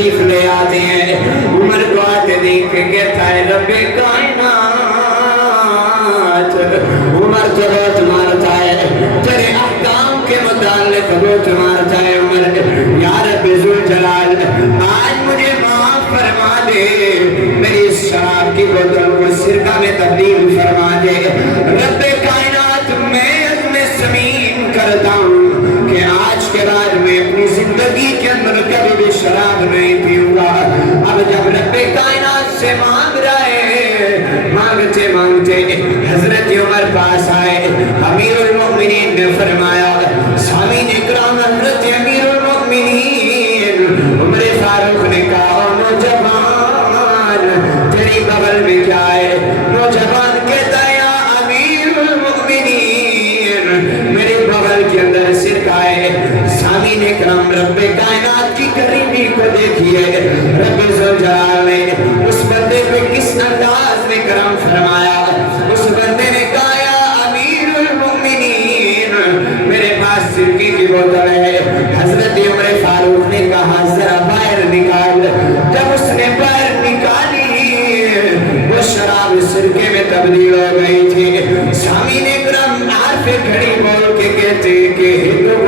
تشریف لے آتے ہیں. عمر کو آتے دیکھ کے کہتا ہے رب کائنات. عمر تو بہت مارتا ہے, تیرے احکام کے متعلق بہت مارتا ہے. عمر یا رب ذوالجلال آج مجھے معاف فرما دے, میری اس شراب کی بوتل کو سرکہ میں تبدیل فرما دے. رب کائنات میں عزم سمین کرتا ہوں کہ آج کے بعد میں اپنی زندگی کے اندر کبھی بھی شراب نہیں پیوں گا. اب جب رب کائنات سے مانگ رہا ہے, مانگتے مانگتے حضرت عمر پاس آئے. امیر المؤمنین نے فرمایا, سامعین اکرام حضرت امیر المؤمنین عمر فاروق نے کہا نوجوان تیری بغل میں کیا ہے؟ نوجوان کہتا ہے یا امیر المؤمنین میرے بغل کے اندر سرکہ ہے. سامعین اکرام رب کائنات کی کریمی کو دیکھیے, رب ذوالجلال نے اس بندے پہ کس انداز میں کرم فرمایا. اس بندے نے کہا یا امیر المؤمنین میرے پاس سرکے کی بوتل ہے. حضرت عمر فاروق نے کہا ذرا باہر نکال. جب اس نے باہر نکالی وہ شراب سرکے میں تبدیل ہو گئی تھی. سامعین اکرام عارف گھڑی بول کے کہتے کہ ہک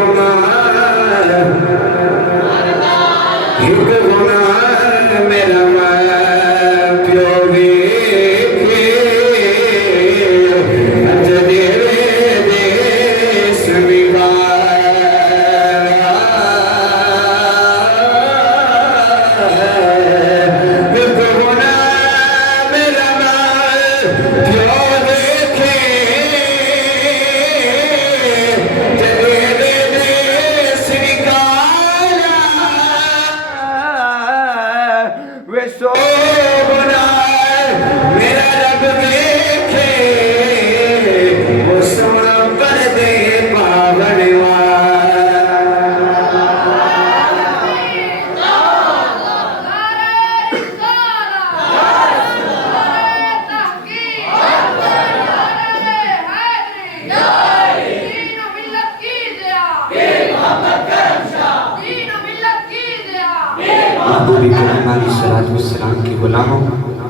گناہ میرا پیو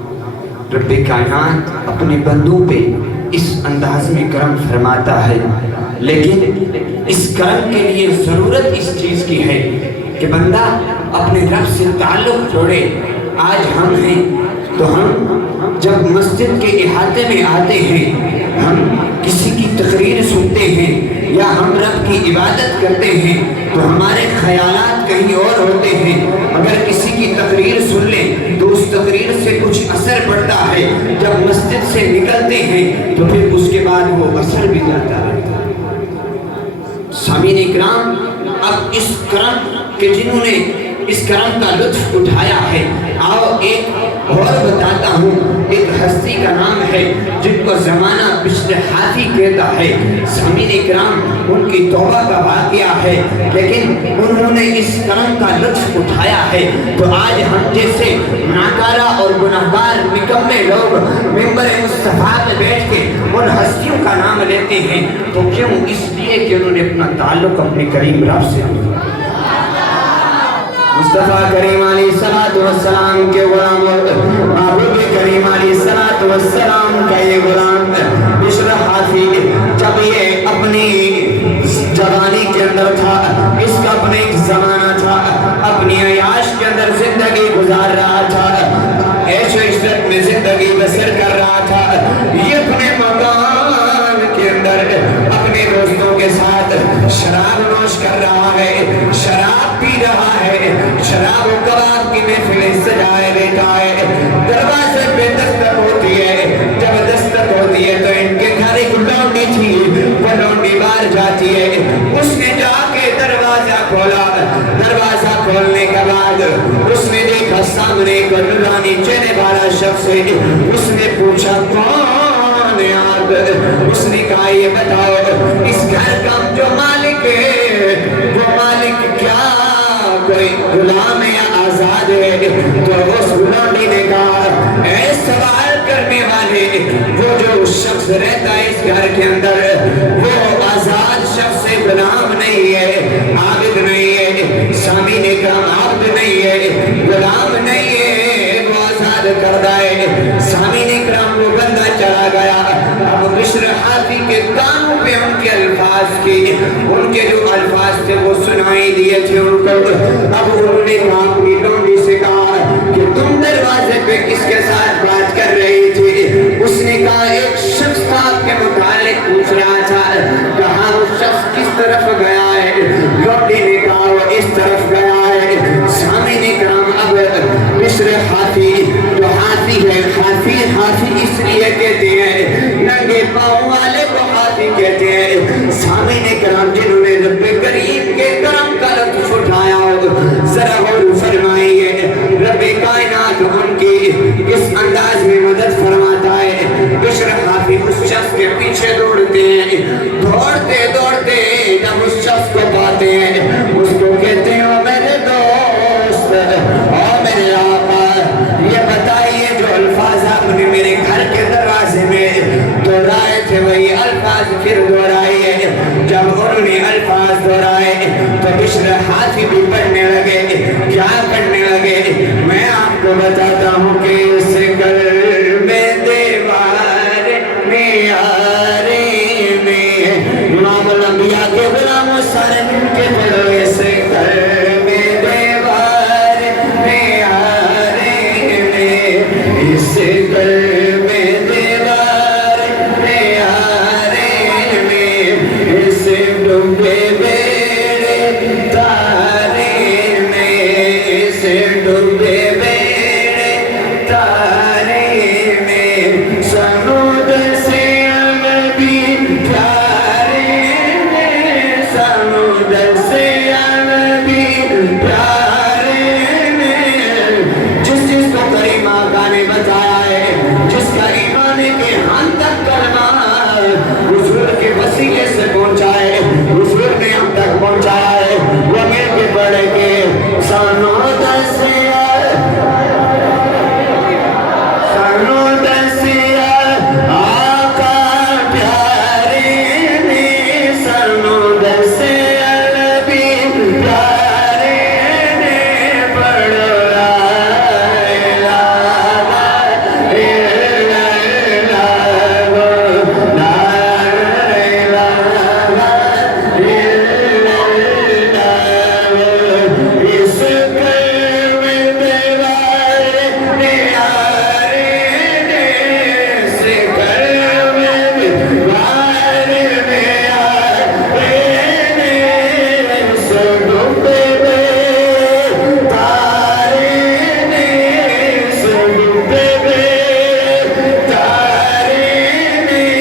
گے رب کائنات اپنے بندوں پہ اس انداز میں کرم فرماتا ہے, لیکن اس کرم کے لیے ضرورت اس چیز کی ہے کہ بندہ اپنے رب سے تعلق جوڑے. آج ہم ہیں تو ہم جب مسجد کے احاطے میں آتے ہیں, ہم کسی کی تقریر سنتے ہیں یا ہم رب کی عبادت کرتے ہیں تو ہمارے خیالات کہیں اور ہوتے ہیں. اگر کسی کی تقریر سن لیں تو اس تقریر سے کچھ اثر پڑتا ہے, جب مسجد سے نکلتے ہیں تو پھر اس کے بعد وہ اثر بھی جاتا ہے. سامعین اکرام اب اس کرم کے جنہوں نے اس کرم کا لطف اٹھایا ہے, آؤ ایک اور بتاتا ہوں. ایک ہستی کا نام ہے جن کو زمانہ بشر ہاتھی کہتا ہے. سامعین اکرام ان کی توبہ کا واقعہ ہے, لیکن انہوں نے اس کرم کا لطف اٹھایا ہے. تو آج ہم جیسے ناکارہ اور گناہگار نکمے لوگ ممبر مصطفیٰ پہ بیٹھ کے ان ہستیوں کا نام لیتے ہیں تو کیوں؟ اس لیے کہ انہوں نے اپنا تعلق اپنے کریم رب سے مصطفیٰ کریم علیہ السلام کے غلام اور محبوب کریم علیہ السلام کا یہ غلام بشر ہاتھی جب یہ اپنی جوانی کے اندر تھا, اس کا اپنے ایک زمانہ تھا, اپنی عیاش کے اندر زندگی گزار رہا تھا, عیش و عشرت میں زندگی بسر کر رہا تھا. یہ اپنے مکان کے اندر اپنے دوستوں کے ساتھ شراب نوش کر رہا ہے, شراب پی رہا ہے, شراب و کباب کی محفلیں سجائے بیٹھا ہے. دروازے پہ دستک ہوتی ہے, جب دستک ہوتی ہے تو ان کے گھر ایک لونڈی تھی, وہ لونڈی باہر جاتی ہے. اس نے جا کے دروازہ کھولا, دروازہ کھولنے کے بعد اس نے دیکھا سامنے ایک نورانی چہرے والا شخص ہے. اس نے پوچھا کون ہے آپ؟ اس نے کہا یہ بتاؤ اس گھر کا جو مالک ہے وہ مالک کیا کوئی غلام یا آزاد ہے؟ تو اس غلامی نے کہا اے سوال کرنے والے, وہ جو شخص رہتا ہے اس گھر کے اندر وہ آزاد شخص ہے, غلام نہیں ہے, عابد نہیں ہے. سامعین اکرام عابد نہیں ہے, کر دائے. سامعین اکرام وہ بندہ چلا گیا. اب بشر حافی کے کانوں پہ ان کے الفاظ کی ان کے جو الفاظ تھے وہ سنائی دیے تھے ان کو. اب انہوں نے کہا اپنی لونڈی سے کہا کہ تم دروازے پہ کس کے ساتھ بات کر رہی تھی؟ اس نے کہا ایک شخص تھا آپ کے متعلق پوچھ رہا تھا. کہا وہ شخص کس طرف گیا ہے؟ لونڈی نے کہا وہ اس طرف گیا ہے. سامعین اکرام اب بشر حافی جو حافی ہے, حافی اس لیے کہتے ہیں ننگے پاؤں والے کو حافی کہتے ہیں. سامعین اکرام جنہوں نے رب کریم کے کرم کا لطف اٹھایا ذرا غور فرمائیے. رب کائنات ان کی اس انداز میں مدد فرماتا ہے. بشر حافی اس شخص کے پیچھے دوڑتے ہیں. دوڑتے دوڑتے جب اس شخص کو پاتے ہیں اس کو کہتے ہیں او میرے دوست, او میرے آقا, یہ بتائیے جو الفاظ آپ نے میرے گھر کے دروازے میں دہرائے تھے وہی الفاظ پھر دہرائیے. جب انہوں نے الفاظ دہرائے تو بشر حافی بھی پڑھنے لگے. کیا پڑھنے لگے؟ میں آپ کو بتاتا ہوں کہ اس گھر میں دیوار میں آرے میں امام الانبیاء کے غلاموں سارے مل کے پڑھو. اس گھر میں دیوار میں آرے میں, اس گھر میں دیوار میں آرے میں, اس ڈوبے بیڑے تارے میں, اس ڈوبے بیڑے تارے میں, سمندر سے انبی پیارے میں, سمندر سے انبی پیارے میں. جس جس کو کریم آقا نے بتایا ہے, جس کا ایمان ہے کہ ہم تک کلمہ حضور کے وسیلے سے پہنچا ہے, حضور نے ہم تک پہنچایا ہے, وہ مل کے پڑھے کہ سمندر سے آقا پیارے میں, سمندر سے انبی پیارے میں, پڑھو لا الہ الا اللہ, لا الہ الا اللہ. اس گھر میں دیوار میں آرے میں, اس گھر میں دیوار میں آرے میں, اس ڈوبے ہوئے تارے میں, اس ڈوبے ہوئے تارے میں,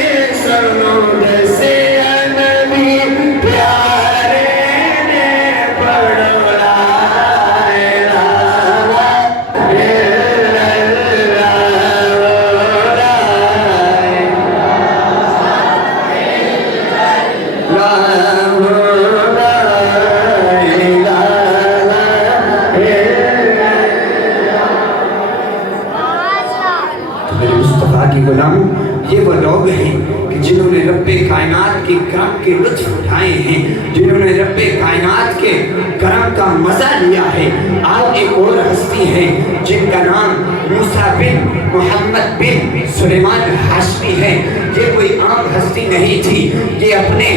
سمندر سے انبی پیارے میں, پڑھو لا الہ الا میرے مصطفیٰ کی غلاموں, یہ وہ لوگ ہیں کہ جنہوں نے رب کائنات کے کرم کے لطف اٹھائے ہیں, جنہوں نے رب کائنات کے کرم کا مزہ لیا ہے. آپ ایک اور ہستی ہیں جن کا نام موسیٰ بن محمد بن سلیمان ہاشمی ہے. یہ کوئی عام ہستی نہیں تھی, یہ اپنے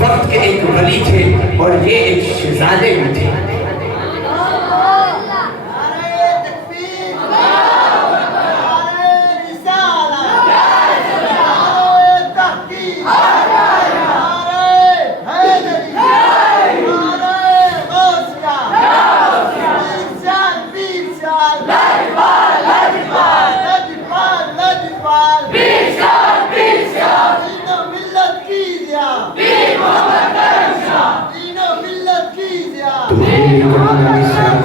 وقت کے ایک ولی تھے اور یہ ایک شہزادے بھی تھے.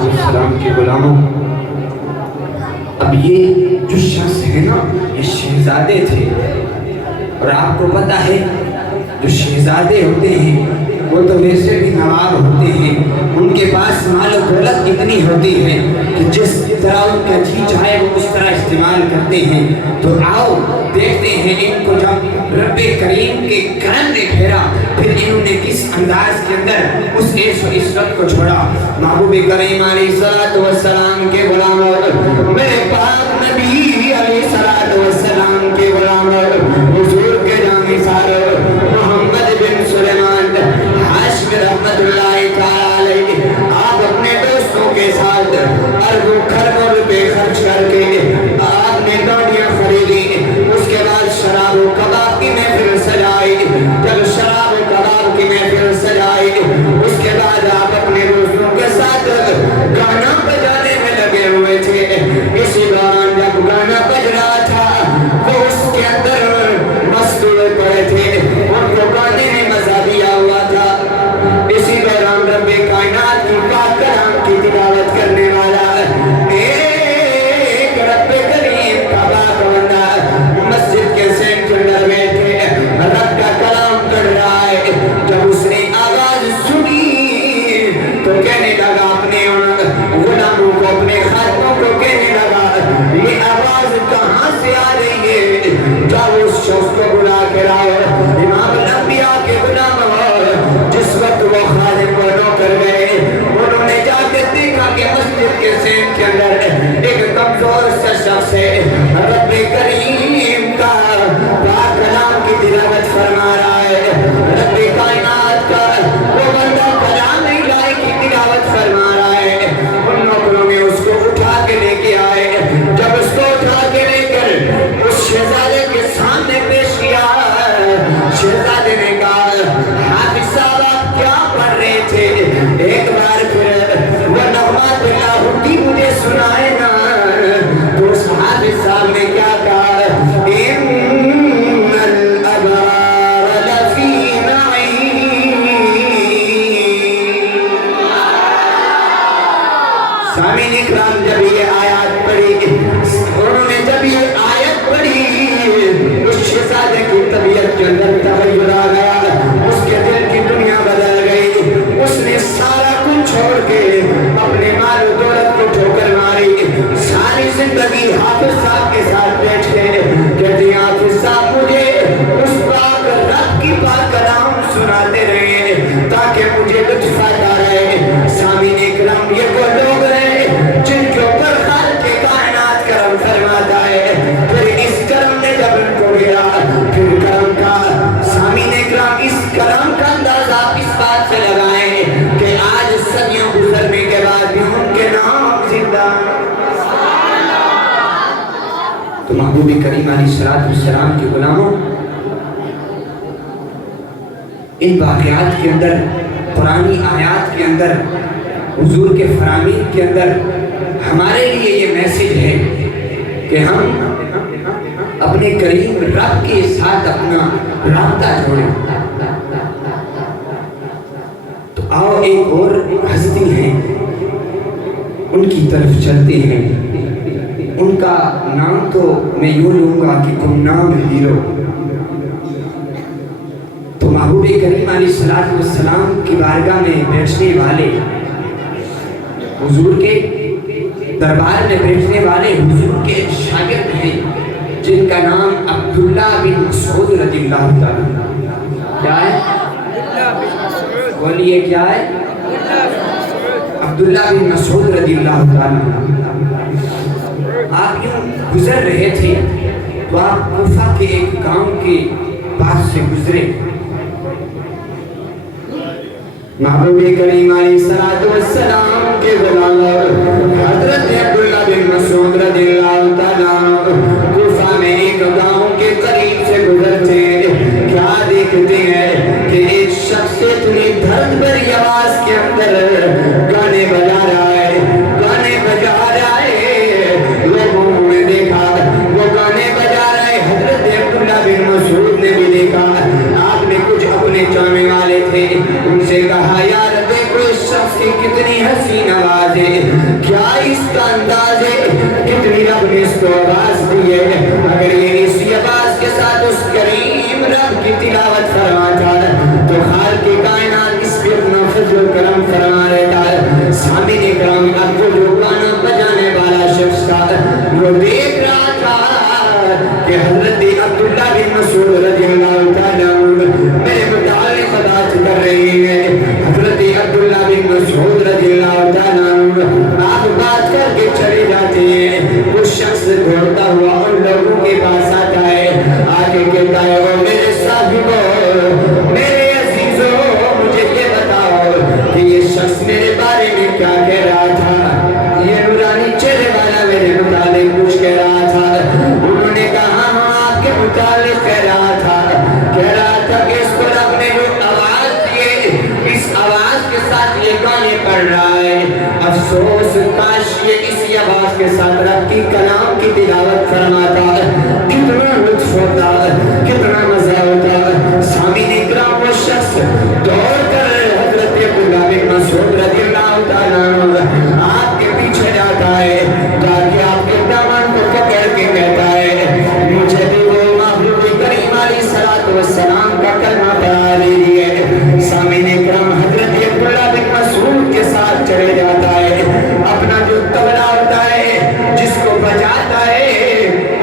السلام کے غلاموں, اب یہ جو شخص ہے نا یہ شہزادے تھے, اور آپ کو پتا ہے جو شہزادے ہوتے ہیں وہ تو ویسے بھی نواب ہوتے ہیں, ان کے پاس مال و دولت اتنی ہوتی ہے کہ جس طرح ان کا جی چاہے وہ اس طرح استعمال کرتے ہیں. تو آؤ دیکھتے ہیں ان کو جب رب کریم کے کرم نے گھیرا، پھر انہوں نے کس انداز کے اندر اس عیش و عشرت کو چھوڑا۔ محبوب کریم علیہ الصلوۃ والسلام کے غلاموں، میرے پاک نبی علیہ الصلوۃ والسلام کے غلاموں، حضور کے جامی ساروں، محمد بن سلیمان ہاشمی رحمت اللہ تعالی علیہ، آپ اپنے دوستوں کے ساتھ اربوں خربوں روپے خرچ کر کے آپ نے گاڑیاں خریدی، اس کے بعد شراب و کباب کی محفل سجائی۔ جب شراب و کباب کی محفل سجائی، اس کے بعد آپ اپنے دوستوں کے ساتھ گانا بجانے میں لگے ہوئے تھے۔ اسی دوران جب گانا بج رہا تھا، وہ اس کے اندر مست ہوئے پڑے تھے، ان کو گانے میں مزہ دیا ہوا تھا۔ اسی دوران رب کائنات کی پاک کلام کی تلاوت کرنے والا ایک رب کریم کا پاک بندہ مسجد کے سینٹر میں تھے، رب کا کلام کر رہا ہے۔ جب اس نے آواز سنی تو کہنے لگا اپنے غلاموں کو، اپنے خادموں کو کہنے لگا یہ آواز کہاں سے آ رہی ہے؟ جب اس شخص کو بلا کے لاؤ، امام الانبیاء کے غلام جس وقت وہ خادم کو نوکر گئے، انہوں نے جا کے دیکھا کہ مسجد کے سین کے اندر ایک کمزور سا شخص ہے، رب کریم کا پاک کلام کی تلاوت فرما رہا ہے، رب کائنات کا وہ بندہ کلام الہی کی تلاوت فرما رہا ہے۔ ان نوکروں نے اس کو اٹھا کے لے کے آئے، جب اس کو اٹھا کے لے کر اس شہزادے کے سامنے پیش کیا، شہزادے نے کہا حافظ صاحب آپ کیا پڑھ رہے تھے؟ ایک بار پھر وہ نغمات لاہوٹی مجھے سنائے نا۔ تو اس حافظ صاحب نے کیا کہا؟ ان الابرار لفی نعیم۔ سامعین اکرام، جب یہ آیات پڑھی، انہوں نے جب یہ آیت پڑھی، اس شہزادے کی طبیعت کے اندر تغیر آ گیا، اس کے دل کی دنیا بدل گئی۔ اس نے سارا کچھ چھوڑ کے اپنے مال و دولت کو ٹھوکر ماری، ساری زندگی حافظ صاحب کے ساتھ بیٹھ کے کہتے ہیں حافظ صاحب مجھے اس پاک رب کی پاک کلام سناتے رہے تاکہ مجھے لطف آتا رہے۔ سامعین اکرام، یہ وہ لوگ ہیں جن کے اوپر خالق کائنات کرم فرماتا ہے، پھر اس کرم نے جب ان کو گرا، پھر کرم کا سامعین اکرام اس کرم کا اندازہ اس بات سے لگائیں کہ آج صدیوں گزرنے کے بعد بھی ان کے نام زندہ۔ تو محبوب کریم علیہ الصلوۃ والسلام کے غلاموں، ان واقعات کے اندر، قرآنی آیات کے اندر، حضور کے فرامین کے اندر ہمارے لیے یہ میسج ہے کہ ہم اپنے کریم رب کے ساتھ اپنا رابطہ جوڑیں۔ تو آؤ ایک اور ہستی ہیں، ان کی طرف چلتے ہیں۔ ان کا نام تو میں یوں لوں گا کہ گمنام ہیرو۔ تو محبوب کریم علیہ الصلوۃ والسلام کی بارگاہ میں بیٹھنے والے، حضور کے دربار میں بیٹھنے والے حضور کے شاگرد ہیں، جن کا نام عبداللہ بن مسعود رضی اللہ تعالیٰ۔ کیا ہے؟ بولیے کیا ہے؟ عبداللہ بن مسعود رضی اللہ تعالیٰ۔ آپ یوں گزر رہے تھے تو آپ کوفہ کے ایک گاؤں کے پاس سے گزرے۔ محبوب کریم علیہ الصلوۃ والسلام کے غلام حضرت عبداللہ بن مسعود رضی اللہ تعالیٰ کوفہ میں ایک گاؤں کے قریب سے گزرتے ہیں، کیا دیکھتے ہیں کہ ایک شخص اتنی دھرد بھری آواز کے اندر گانے بجا رہا ہے، گانے بجا رہا ہے۔ لوگوں نے دیکھا وہ گانے بجا رہا ہے، حضرت عبداللہ بن مسعود نے بھی دیکھا۔ آپ نے کچھ اپنے چاہنے والے تھے، ان سے کہا یار دیکھو اس شخص کی کتنی حسین آواز ہے، کیا اس کا انداز ہے، کتنی رب نے اس کو آواز دی ہے، اگر یہ اسی آواز کے ساتھ اس کریم رب کی تلاوت فرماتا ہے تو خالق کائنات اس پہ اپنا فضل و کرم فرما لیتا ہے۔ سامعین اکرام، اب وہ جو گانا بجانے والا شخص تھا وہ دیکھ رہا تھا کہ حضرت عبداللہ بن مسعود رضی اللہ پڑھ رہا ہے. افسوس کاش یہ اسی آواز کے ساتھ رب کی کلام کی تلاوت فرماتا. کتنا لطف ہوتا, کتنا مزہ ہوتا. سامعین اکرام وہ شخص دوڑ کر حضرت عبداللہ بن مسعود رضی اللہ تعالیٰ عنہ آپ کے پیچھے جاتا ہے تاکہ آپ کے دامن کو پکڑ کے کہتا ہے مجھے بھی وہ محبوب کریم علیہ السلام کا کلمہ پڑھا لیجیے. سامعین اکرام حضرت عبداللہ بن مسعود کے ساتھ چلے جاتا ہے. اپنا جو طبلہ ہوتا ہے جس کو بجاتا ہے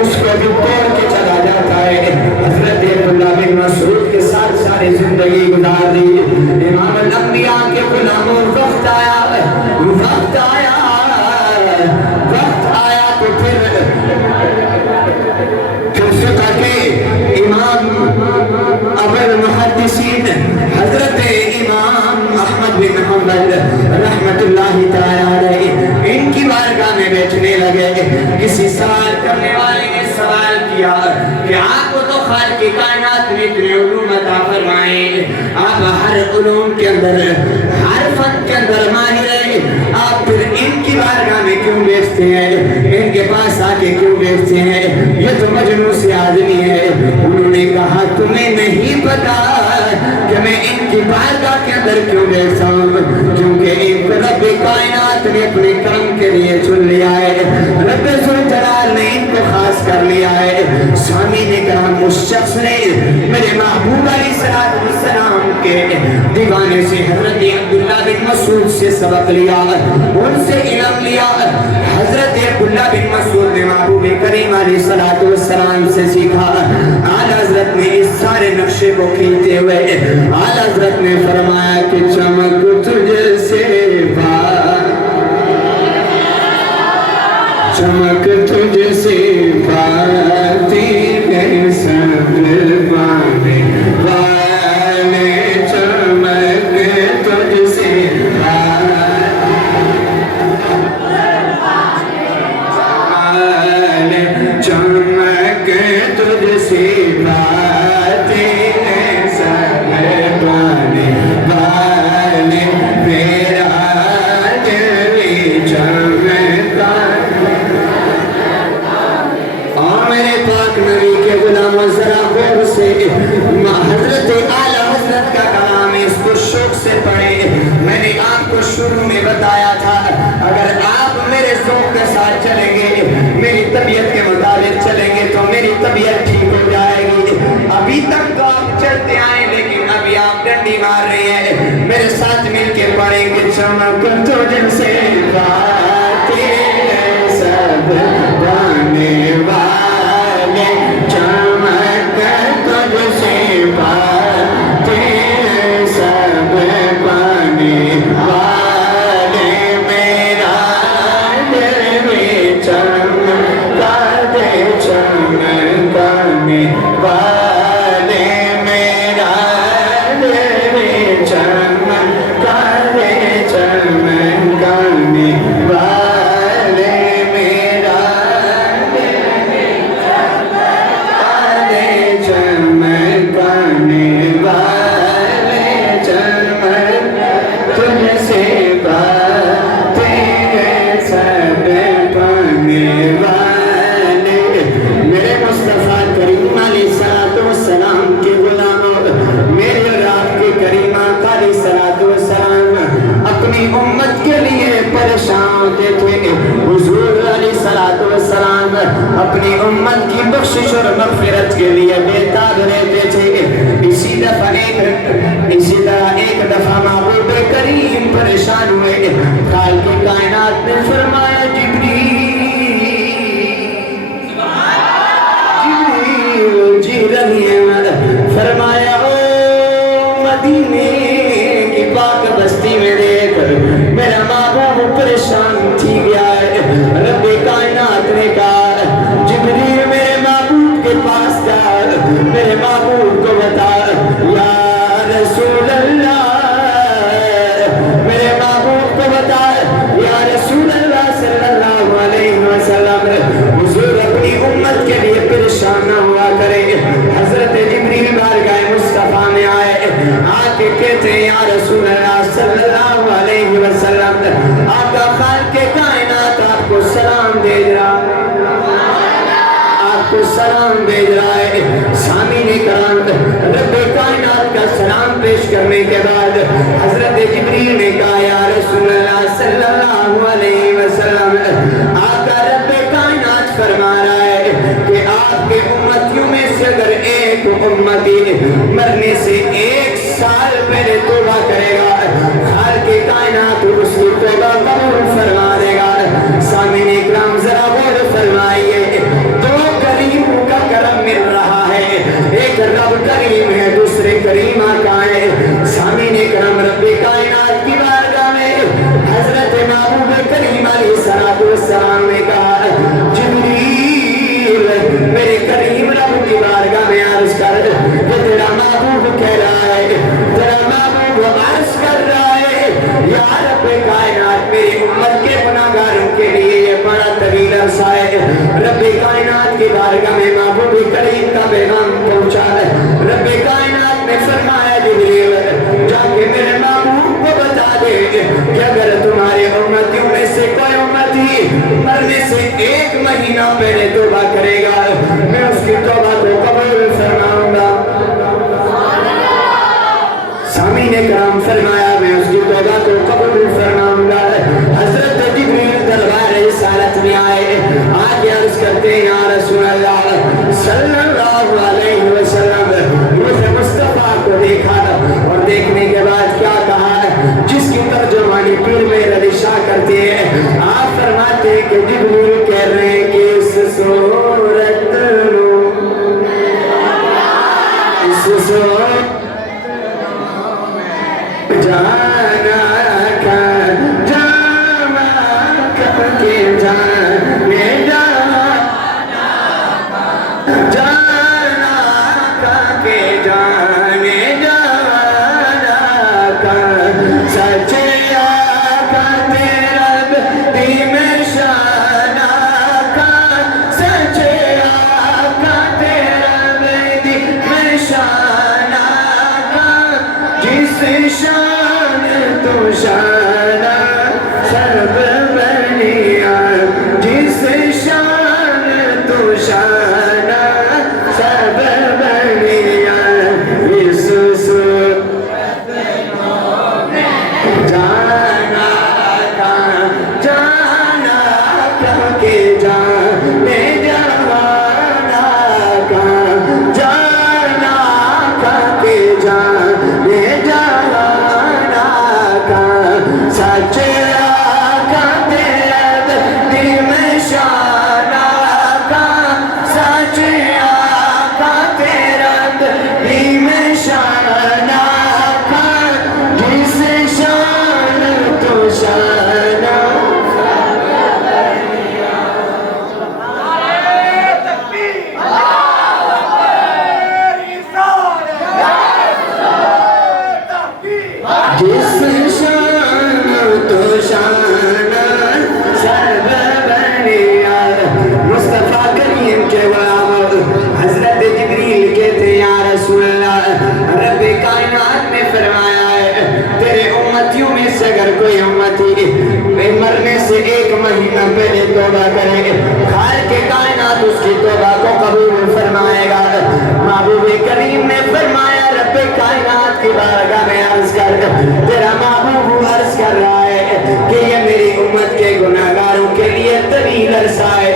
اس کو بھی توڑ کے چلا جاتا ہے. حضرت عبداللہ بن مسعود کے ساتھ ساری زندگی گزار دی. امام الانبیاء کے غلاموں وقت آیا تو پھر فقہ کے امام اول محدثین حضرت امام احمد بن حنبل رحمت اللہ تعالی علیہ ان کی بارگاہ میں بیٹھنے لگے. کسی سوال کرنے والے نے سوال کیا کہ آپ کو تو خالق کائنات نے اتنے علوم عطا فرمائے, آپ ہر علوم کے اندر ہر فن کے اندر ماہر ہیں, آپ پھر ان کی بارگاہ میں کیوں بیٹھتے ہیں, ان کے پاس آ کے کیوں بیٹھتے ہیں, یہ تو مجنون سے آدمی ہے. انہوں نے کہا تمہیں نہیں پتا کہ میں ان کی بارگاہ کے اندر کیوں بیٹھتا ہوں, کیونکہ ایک رب کائنات نے اپنے کرم کے لیے چن لیا ہے, رب ذوالجلال نے ان کو خاص کر لیا ہے. سامعین کرام اس شخص نے میرے محبوب علیہ السلام کے دیوانے سے حضرت عبداللہ بن مسعود سے سبق لیا, ان سے علم لیا. حضرت عبداللہ بن مسعود نے محبوب کریم علیہ السلام سے سیکھا. اعلیٰ حضرت نے اس سارے نقشے کو کھینچتے ہوئے اعلیٰ حضرت نے فرمایا کہ چمک تجھ سے چمک تجھ سے باتیں سب پانے والے, چمک تجھ سے چمک تجھ سے باتیں سب پانے والے, میرا دل بھی چمکا. اور میرے پاک نبی کے غلاموں ذرا غور سے حضرت اعلیٰ حضرت کا کلام ہے, اس کو شوق سے پڑھیں. میں نے آپ کو شروع میں بتایا تھا اگر آپ میرے ذوق کے ساتھ چلیں گے, میری طبیعت کے مطابق چلیں گے تو میری طبیعت ٹھیک ہو جائے گی. ابھی تک تو آپ چلتے آئے لیکن ابھی آپ ڈنڈی مار رہے ہیں. میرے ساتھ مل کے پڑھیں گے چمک تجھ سے باتیں سب پانے والے, چمک تجھ سے باتیں سب پانے والے, میرا دل بھی چمکا دے چمکانے والے, میرا دل بھی چمکا دے چمکانے والے, میرا دل بھی چمکا دے چمکانے والے, چمک تجھ سے باتیں سب پانے والے. میرے مصطفیٰ کریم علیہ السلام کے غلاموں, میرے اور آپ کے کریم آقا علیہ السلام اپنی امت کے لیے پریشان ہوتے تھے. حضور علیہ السلام اپنی امت کی بخشش اور مغفرت کے لیے بیتاب رہتے تھے. اسی طرح ایک دفعہ محبوب کریم پریشان ہوئے. خالق کائنات نے فرمایا جبریل جی رہی ہے, فرمایا او مدینے کی پاک بستی میں دیکھ میرا محبوب پریشان تھی گیا ہے. رب کائنات نے کہا جبریل میرے محبوب کے پاس جا, میرے محبوب کو بتا یا رسول اللہ, میرے محبوب کو بتا یا رسول اللہ صلی پیش کرنے کے بعد حضرت جبریل نے کہا یا رسول اللہ صلی اللہ علیہ وسلم آقا رب کائنات فرما رہا ہے کہ آپ کے امتیوں میں سے اگر ایک امتی مرنے سے 1 سال پہلے توبہ کرے گا خالق کائنات اس کی توبہ قبول فرما دے گا۔ سامعین اکرام ذرا غور فرمائیے، 2 کریموں کا کرم مل رہا ہے، ایک رب کریم ہے دوسرے کریم آقا ہے۔ سامعین اکرام رب کائنات کی بارگاہ میں حضرت محبوب کریم علیہ السلام نے کہا جبریل میرے کریم رب کی بارگاہ میں عرض کر کہ تیرا محبوب کہہ رہا ہے، تیرا محبوب عرض کر رہا ہے یا رب کائنات میری امت کے گناہگاروں کے لیے یہ بڑا طویل عرصہ ہے۔ رب کائنات کی بارگاہ میں محبوب کریم کا پیغام پہنچا ہے۔ رب کائنات نے فرمایا جبریل جا کے میرے محبوب کو بتا دے کہ اگر تمہارے امتیوں میں سے کوئی امتی مرنے سے 1 مہینہ پہلے توبہ کرے گا میں اس کی توبہ کو قبول فرماؤں گا۔ سامعین کرام فرمایا میں اس کی توبہ کو قبول فرماؤں گا۔ حضرت جبریل دربار رسالت میں آئے، آگے عرض کرتے ہیں یا رسول اللہ صلی اللہ علیہ وسلم روح مصطفیٰ کو دیکھا اور دیکھنے کے بعد کیا کہا جس کی ترجمانی پیر میں علی شاہ کرتے ہیں، آپ فرماتے ہیں کہ جبریل کہہ رہے ہیں کہ اس صورت جانا کا جانا کے جانے جانا کا کے جانے جانا کا سچے آقا تیرا دیم شانہ کا سچے آقا تیرا دیم شانہ کا جس شان تو شانہ سب بنیا جس شان تو شانہ سب بنیا اس صورت جانا کا جانا کے جانے جانا کا جانا کے جانے جانا کا سچے آقا تیرا دیم شانہ کا سچے آقا تیرا دیم شانہ کا جس شان تو شانہ جس شان تو شانہ سب بنیا۔ مصطفیٰ کریم کے غلام حضرت جبریل کہتے ہیں یا رسول اللہ رب کائنات نے فرمایا ہے تیرے امتیوں میں سے اگر کوئی امتی مرنے سے 1 مہینہ پہلے توبہ کرے گے خالق کائنات اس کی توبہ کو قبول فرمائے گا۔ محبوب کریم نے فرمایا رب کائنات کی بارگاہ میں عرض کر تیرا محبوب عرض کر رہا ہے کہ یہ میری امت کے گناہگاروں کے لیے طویل عرصہ ہے۔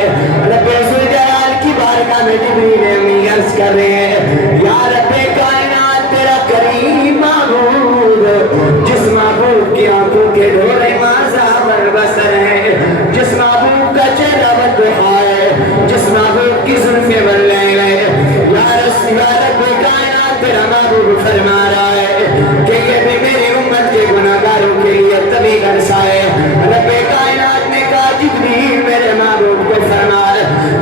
رب ذوالجلال کی بارگاہ میں جبریل امین عرض کر رہے ہیں یا رب کائنات تیرا کریم محبوب جس محبوب کی آنکھوں کے ڈھولے مازہ بر-بسر ہے، جس محبوب کا چہرہ بدخواہ ہے، جس محبوب کی زلفیں بلائیں ہے یا رب کائنات تیرا محبوب فرما رہا ہے کہ یہ بھی میری امت کے گناہگاروں کے لیے طویل عرصہ ہے۔ رب کائنات نے کہا جبریل میرے محبوب کو فرما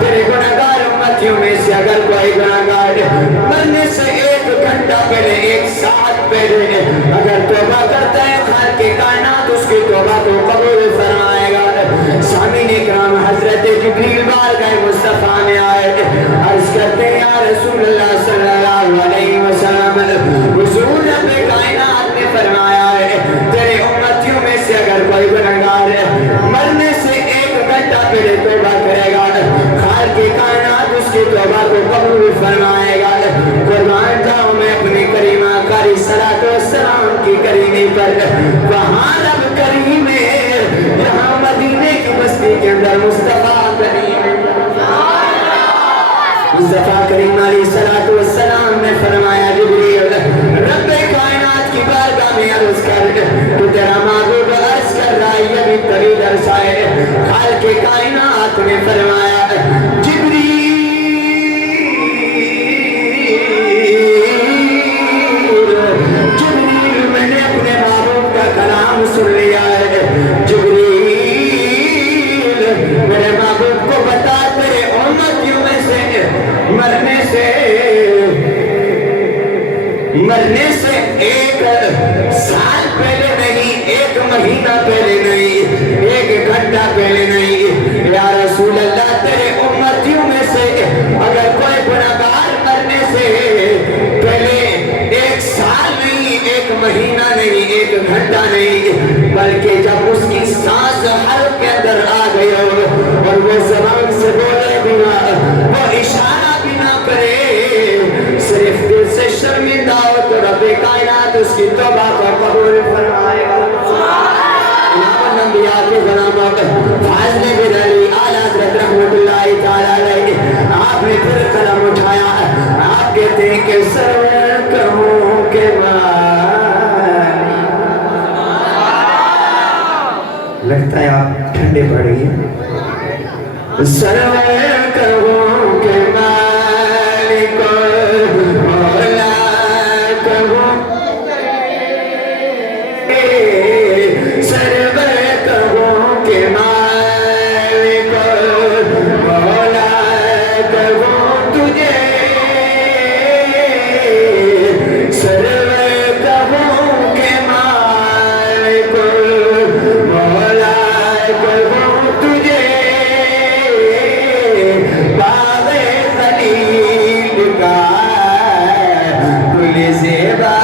تیرے گناہگار امتیوں میں سے اگر کوئی گناہگار مرنے سے 1 گھنٹہ پہلے 1 ساعت پہلے اگر توبہ کرتا ہے خالق کائنات اس کی توبہ کو قبول فرمائے گا۔ سامعین اکرام حضرت جبریل بارگاہ مصطفیٰ میں آئے عرض کرتے ہیں یا رسول اللہ صلی اللہ علیہ وسلم حضور رب کائنات نے فرمایا ہے تیرے امتیوں میں سے اگر کوئی گناہگار مرنے سے 1 گھنٹہ پہلے توبہ کرے گا خالق کائنات اس کی توبہ کو قبول فرمائے گا۔ قربان جاؤں میں اپنی کریمہ کاری السلام کی کریمی پر وہاں رب کریم ہے، یہاں مدینے کی بستی کے اندر مصطفیٰ کریم ہے۔ مصطفیٰ کریم علیہ السلام نے فرمایا جبریل رب کائنات کی بارگاہ میں عرض کر تو تیرا معبود عرض کر رہا ہے یہ بھی طویل عرصہ ہے۔ خالق کائنات نے فرمایا جبریل میں نے اپنے معبود کا کلام سن لیا ہے، جبریل میرے معبود کو بتا تیرے امتیوں میں سے مرنے سے ایک سال پہلے نہیں، ایک مہینہ پہلے نہیں، ایک گھنٹہ پہلے نہیں، یا رسول اللہ تیرے امتیوں میں سے اگر کوئی گناہگار مرنے سے پہلے ایک سال نہیں، ایک مہینہ نہیں، ایک گھنٹہ نہیں، بلکہ جب اس کی سانس حلق کے اندر آ گئی اور وہ زبان سے بولے بنا، وہ اشارہ بھی نہ کرے، صرف دل سے شرمندہ ہو تو رب کائنات اس کی توبہ کو قبول فرمائے گا۔ امام الانبیاء کے غلام فاضل بن علی اعلیٰ حضرت رحمت اللہ تعالیٰ علیہ، آپ نے پھر قلم اٹھایا، آپ کہتے ہیں کہ سر کہوں کہ لگتا ہے آپ ٹھنڈے پڑ گئی، سرور کہوں کہ مالک مولا کہوں، سرور کہوں کہ مالک مولا کہوں تجھے، سرور کہوں کہ مالک مولا کہوں تجھے، باغ خلیل کا گل زیبا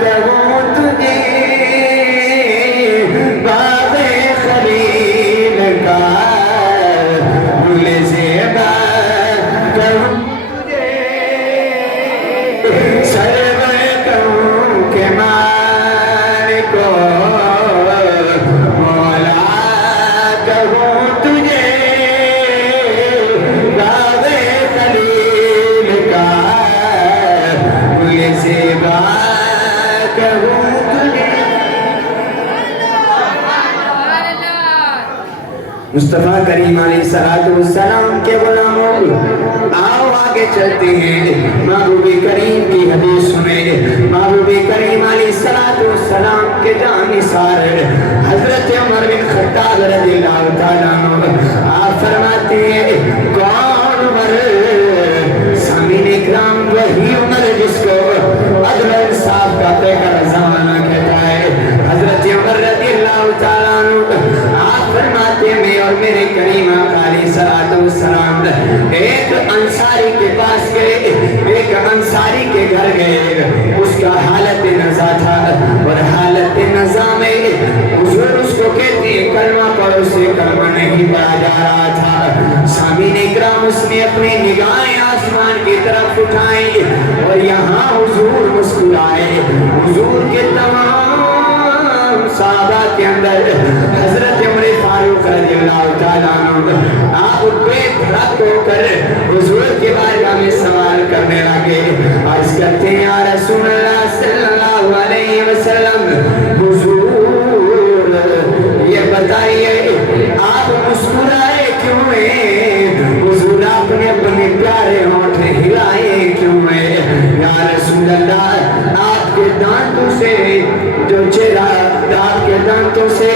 کہوں تجھے، باغ خلیل کا گل زیبا کہوں تجھے، سرور کہوں کہ مالک مولا کہوں تجھے، باغ خلیل کا گل زیبا کہوں تجھے۔ مصطفیٰ کریم علیہ السلام کے غلاموں آؤ آگے چلتے ہیں، محبوب کریم کی حدیث سنیں۔ محبوب کریم علیہ السلام کے جان نثار حضرت عمر بن خطاب رضی اللہ تعالیٰ عنہ آپ فرماتے ہیں کون عمر؟ سامعین اکرام وہی عمر جس کو عدل و انصاف کا پیکر زمانہ کہتا ہے، حضرت عمر رضی اللہ تعالیٰ عنہ آپ فرماتے ہیں میں اور میرے کریم آقا علیہ السلام ایک انصاری کے پاس گئے، ایک انصاری کے گھر گئے، اس کا حالت نزا تھا اور حالت نزا میں حضور اس کو کہتے ہیں کلمہ پڑھو، سے کلمہ نہیں پڑھا جا رہا تھا۔ سامعین اکرام اس نے اپنی نگاہیں آسمان کی طرف اٹھائیں اور یہاں حضور مسکرائے، حضور کے تمام صحابہ کے اندر حضرت عمر فاروق رضی اللہ تعالیٰ عنہ آپ بے دھڑک ہو کر حضور کے بارگاہ میں سوال کرنے لگے، عرض کرتے ہیں یا رسول اللہ صلی اللہ علیہ وسلم، حضور یہ بتائیے آپ مسکرائے کیوں ہیں؟ حضور آپ نے اپنے پیارے ہونٹ ہلائے کیوں ہیں؟ یا رسول اللہ آپ کے دانتوں سے جو چہرہ، آپ کے دانتوں سے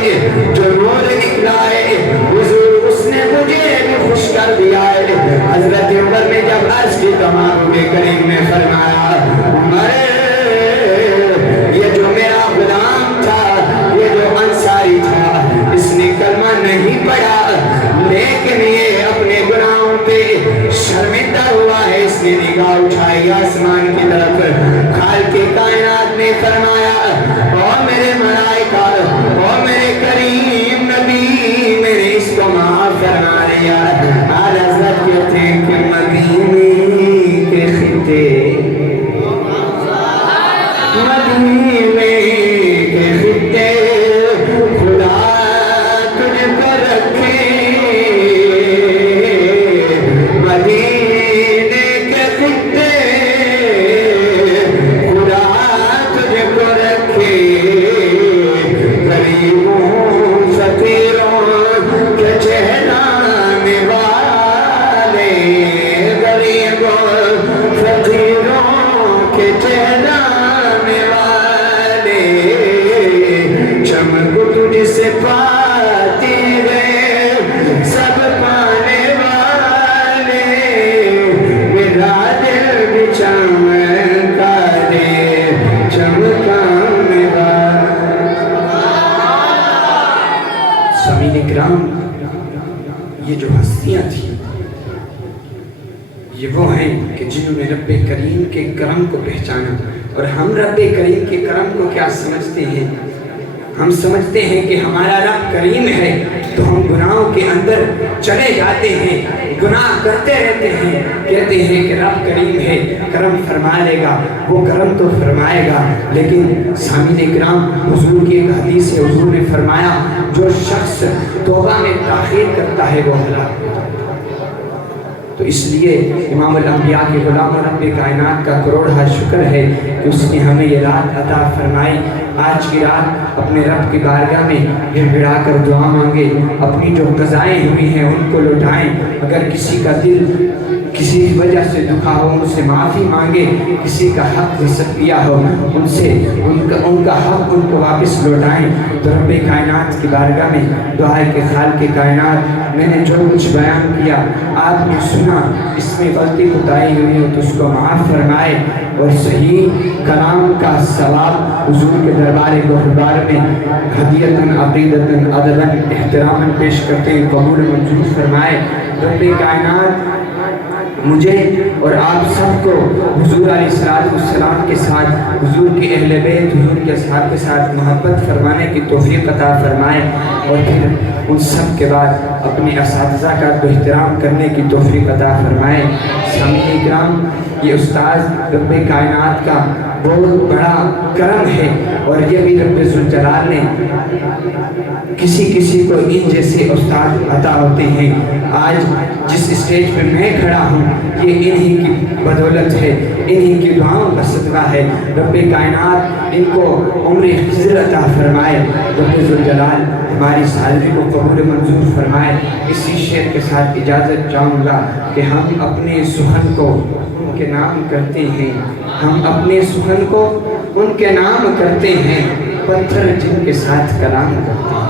جو نور نکلا ہے حضور اس نے مجھے بھی خوش کر دیا ہے۔ حضرت عمر نے جب عرض کی تو محبوب کریم نے فرمایا عمر یہ جو میرا غلام تھا، یہ جو انصاری تھا، اس نے کلمہ نہیں پڑھا لیکن یہ اپنے گناہوں پہ شرمندہ ہوا ہے، اس نے نگاہ اٹھائی آسمان کی طرف۔ خالق کائنات نے فرمایا اور میرے ملائکہ اور میرے کریم نبی میرے اس کو معاف فرما دیا۔ اعلیٰ حضرت کہتے ہیں کہ مدینے کے خطے مدینے کے خطے خدا تجھ کو رکھے مدینے کے خطے خدا تجھ کو رکھے غریبوں فقیروں کے چہرانے والے غریبوں فقیروں کے چہرانے والے چمک تجھ سے پاتے گئے سب پانے والے میرا دل بھی چمکا دے چمکانے والے۔ سامعین اکرام، یہ جو ہستیاں تھیں یہ وہ ہیں کہ جنہوں نے رب کریم کے کرم کو پہچانا۔ اور ہم رب کریم کے کرم کو کیا سمجھتے ہیں؟ ہم سمجھتے ہیں کہ ہمارا رب کریم ہے تو ہم گناہوں کے اندر چلے جاتے ہیں، گناہ کرتے رہتے ہیں، کہتے ہیں کہ رب کریم ہے، کرم فرما لے گا، وہ کرم تو فرمائے گا۔ لیکن سامعین اکرام، حضور کی ایک حدیث ہے، حضور نے فرمایا جو شخص توبہ میں تاخیر کرتا ہے وہ ہلاک ہوتا ہے۔ تو اس لیے امام الانبیاء کے غلام رب کائنات کا کروڑہ شکر ہے کہ اس نے ہمیں یہ رات عطا فرمائی۔ آج کی رات اپنے رب کی بارگاہ میں گڑگڑا کر دعا مانگے، اپنی جو قضائیں ہوئی ہیں ان کو لوٹائیں۔ اگر کسی کا دل کسی وجہ سے دکھا ہو ان سے معافی مانگے، کسی کا حق غصب کیا ہو ان سے ان کا حق ان کو واپس لوٹائیں۔ تو رب کائنات کی بارگاہ میں دعائے کہ خالق کائنات، میں نے جو کچھ بیان کیا آپ نے سنا، اس میں غلطی کوتاہی ہوئی ہو تو اس کو معاف فرمائے، اور صحیح کلام کا ثواب حضور کے دربار گہربار میں ہدیتاً عقیدتاً ادباً احتراماً پیش کرتے ہیں، قبول منظور فرمائے۔ رب کائنات مجھے اور آپ سب کو حضور علیہ السلام کے ساتھ، حضور کے اہل بیت، حضور کے اصحاب کے ساتھ محبت فرمانے کی توفیق عطا فرمائے، اور پھر ان سب کے بعد اپنے اساتذہ کا احترام کرنے کی توفیق عطا فرمائے۔ سامعین اکرام، یہ استاذ رب کائنات کا بہت بڑا کرم ہے، اور یہ بھی رب ذوالجلال نے کسی کو ان جیسے استاد عطا ہوتے ہیں۔ آج جس اسٹیج پہ میں کھڑا ہوں یہ انہی کی بدولت ہے، انہی کی دعاؤں کا صدقہ ہے۔ رب کائنات ان کو عمر خضر عطا فرمائے، رب ذوالجلال ہماری سالری کو قبول منظور فرمائے۔ اسی شعر کے ساتھ اجازت چاہوں گا کہ ہم اپنے سخن کو ان کے نام کرتے ہیں، ہم اپنے سخن کو ان کے نام کرتے ہیں، پتھر جن کے ساتھ کلام کرتے ہیں۔